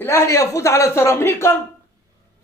الاهلي يفوز على سيراميكا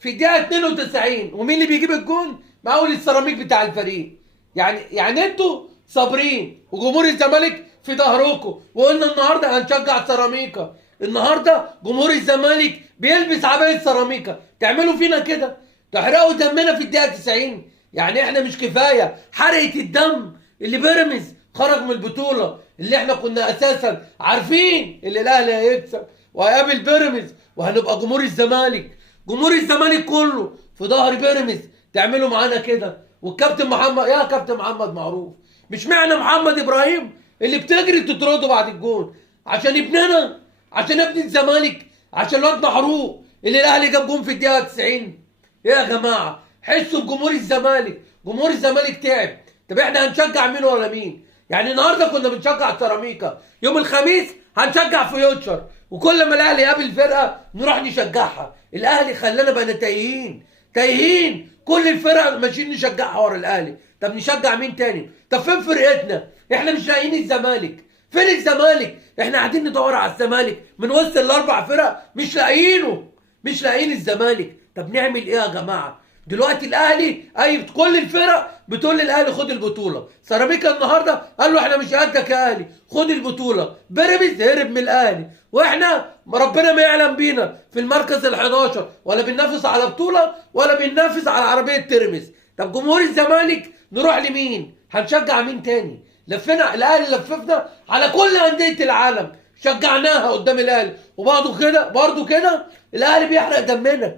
في الدقيقه 92، ومين اللي بيجيب الجون؟ مقاول السيراميك بتاع الفريق. يعني انتوا صابرين وجمهور الزمالك في ظهركم، وقلنا النهارده هنشجع سيراميكا. النهارده جمهور الزمالك بيلبس عباية سيراميكا، تعملوا فينا كده؟ تحرقوا دمنا في الدقيقه 90؟ يعني احنا مش كفايه حرقه الدم اللي بيراميدز خرج من البطوله، اللي احنا كنا اساسا عارفين اللي الاهلي هيكسب وهيقابل بيراميدز وهنبقى جمهور الزمالك، جمهور الزمالك كله في ظهر بيراميدز، تعملوا معانا كده؟ والكابتن محمد، يا كابتن محمد معروف، مش معنى محمد ابراهيم اللي بتجري تطرده بعد الجون عشان ابننا، عشان ابن الزمالك، عشان الواد محروق اللي الاهلي جاب جون في الدقيقه 90؟ ايه يا جماعه؟ حسوا بجمهور الزمالك، جمهور الزمالك تعب. طب احنا هنشجع مين ولا مين؟ يعني النهارده كنا بنشجع سيراميكا، يوم الخميس هنشجع فيوتشر، وكل ما الاهلي يقابل فرقه نروح نشجعها. الاهلي خلانا بقى تايهين، تايهين، كل الفرق ماشيين نشجعها ورا الاهلي. طب نشجع مين تاني؟ طب فين فرقتنا؟ احنا مش لاقيين الزمالك، فين الزمالك؟ احنا قاعدين ندور على الزمالك من وسط الاربع فرق، مش لاقيينه، مش لاقيين الزمالك. طب نعمل ايه يا جماعه؟ دلوقتي الاهلي كل الفرق بتقول للاهلي خد البطوله. سيراميكا النهارده قال له احنا مش قدك يا اهلي، خد البطوله. بيراميدز هرب من الاهلي، واحنا ربنا ما يعلم بينا في المركز ال11، ولا بننافس على بطوله ولا بننافس على عربيه ترمس. طب جمهور الزمالك نروح لمين؟ هنشجع مين تاني؟ لفينا الاهلي، لففنا على كل انديه العالم، شجعناها قدام الاهلي، وبرضه كده برضه كده الاهلي بيحرق دمنا.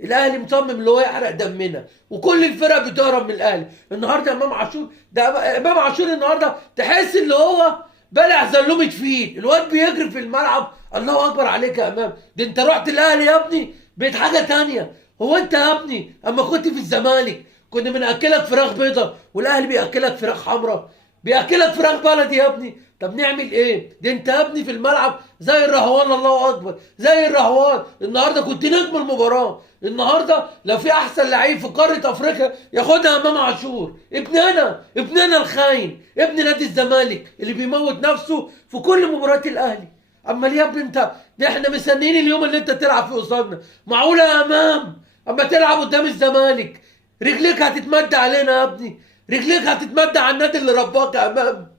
الاهلي مصمم اللي هو يحرق دمنا، وكل الفرق بتهرب من الاهلي. النهارده امام عاشور، ده امام عاشور النهارده تحس اللي هو بلع زلومه فيل، الواد بيجري في الملعب. الله اكبر عليك يا امام، ده انت رحت الاهلي يا ابني بقيت حاجه تانيه. هو انت يا ابني اما كنت في الزمالك كنا بناكلك فراخ بيضه، والاهلي بياكلك فراخ حمراء، بياكلك فراخ بلدي يا ابني. طب نعمل ايه؟ ده انت يا ابني في الملعب زي الرهوان، الله اكبر، زي الرهوان. النهارده كنت نجم المباراه. النهارده لو في احسن لعيب في قاره افريقيا ياخدها امام عاشور، ابننا الخاين، ابن نادي الزمالك اللي بيموت نفسه في كل مباريات الاهلي. امال يا ابني انت، ده احنا مستنيين اليوم اللي انت تلعب فيه قصادنا. معقوله يا امام اما تلعب قدام الزمالك رجليك هتتمد علينا يا ابني؟ رجليك هتتمد على النادي اللي رباك يا امام،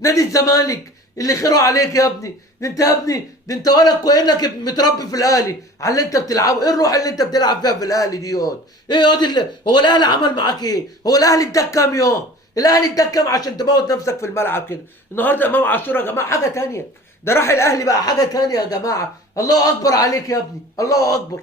نادي الزمالك اللي خيره عليك يا ابني. ده انت يا ابني، ده انت ولد كانك متربي في الاهلي على اللي انت بتلعبه. ايه الروح اللي انت بتلعب فيها في الاهلي دي ياض؟ ايه ياض هو الاهلي عمل معاك ايه؟ هو الاهلي اداك كام يوم؟ الاهلي اداك كام عشان تموت نفسك في الملعب كده؟ النهارده امام عاشور يا جماعه حاجه تانيه، ده راح الاهلي بقى حاجه تانيه يا جماعه. الله اكبر عليك يا ابني، الله اكبر.